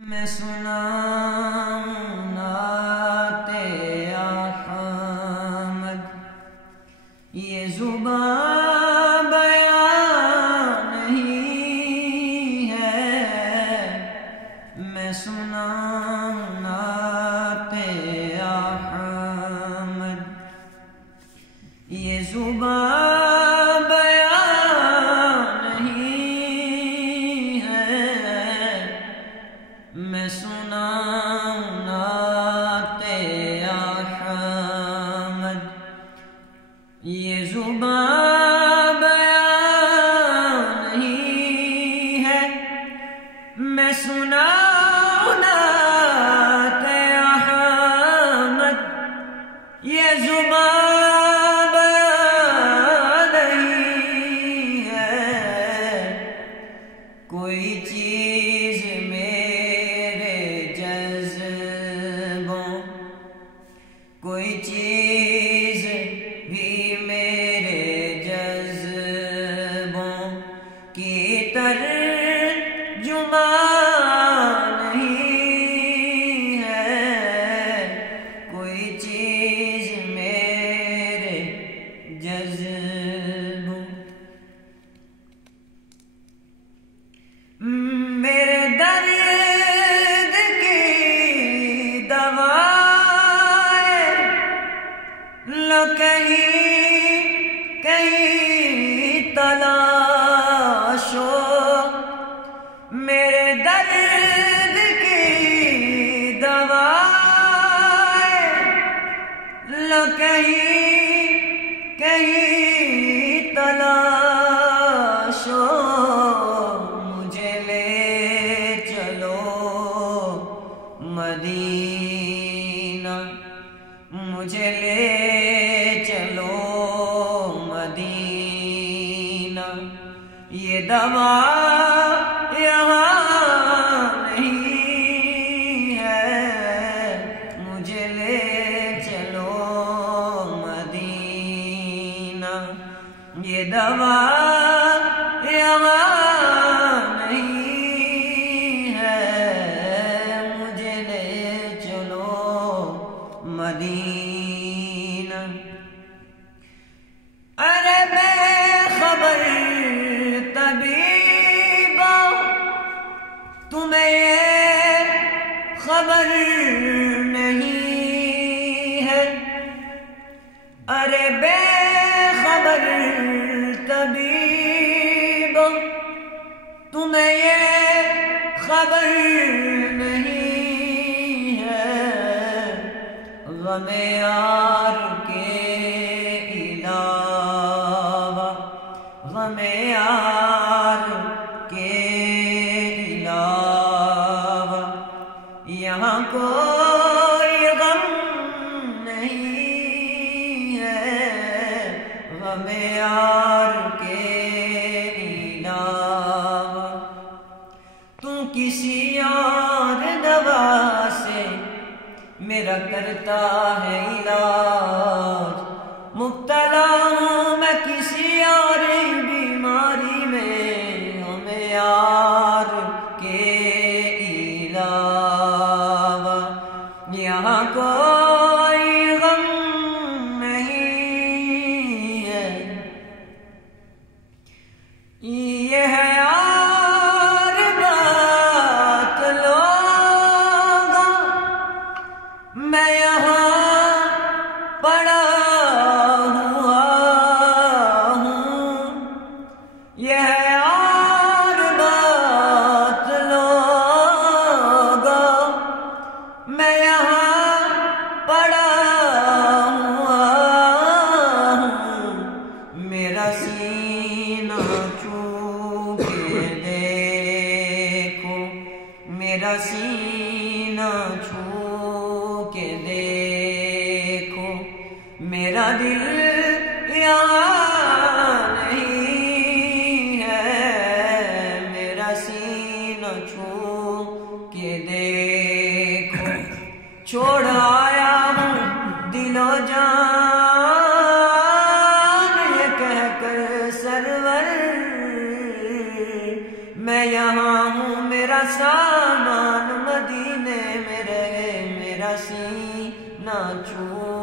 میں سناؤں نعت احمد، یہ زبان بیان نہیں ہے۔ میں سناؤں نعت احمد، یہ زبان بیان نہیں ہے۔ میں سناؤں نعت احمد، یہ زبان بیان نہیں ہے۔ میں سناؤں نعت احمد، یہ زبان بیان نہیں ہے۔ کوئی چیز کوئی چیز بھی میرے جذبوں کی ترجمان نہیں ہے۔ کوئی چیز میرے جذبوں، میرے درد کی دوا کہیں تلاش ہو۔ میرے درد کی دوا کہیں تلاش ہو۔ مجھے لے چلو مدینہ، مجھے لے چلو مدینہ، یہ دوا یہاں نہیں ہے۔ مجھے لے چلو مدینہ، یہ دوا یہاں نہیں ہے۔ مجھے لے چلو مدینہ۔ ارے بے خبر طبیبا، تمہیں یہ خبر نہیں ہے۔ ارے بے خبر طبیبا، تمہیں یہ خبر نہیں ہے۔ غم یار کے علاوہ، غم یار کے علاوہ یہاں کوئی غم نہیں ہے۔ غم یار کے علاوہ تو کسی اور دوا سے میرا کرتا ہے علاج۔ مبتلا ہوں میں کسی اور بیماری میں، غم یار کے علاوہ یہاں کوئی غم نہیں ہے۔ یہ ہے یار بات لوگوں، میں یہاں پڑا ہوا ہوں۔ یہ ہے یار بات لوگوں، میں یہاں پڑا ہوا ہوں۔ میرا سینہ چھو کے دیکھو، میرا سینہ چھو کے دیکھو، میرا دل یہاں نہیں ہے۔ میرا سینہ چھو کے دیکھو، چھوڑ آیا ہوں دل و جان یہ کہہ کر سرور، میں یہاں ہوں میرا سامان نہ چھو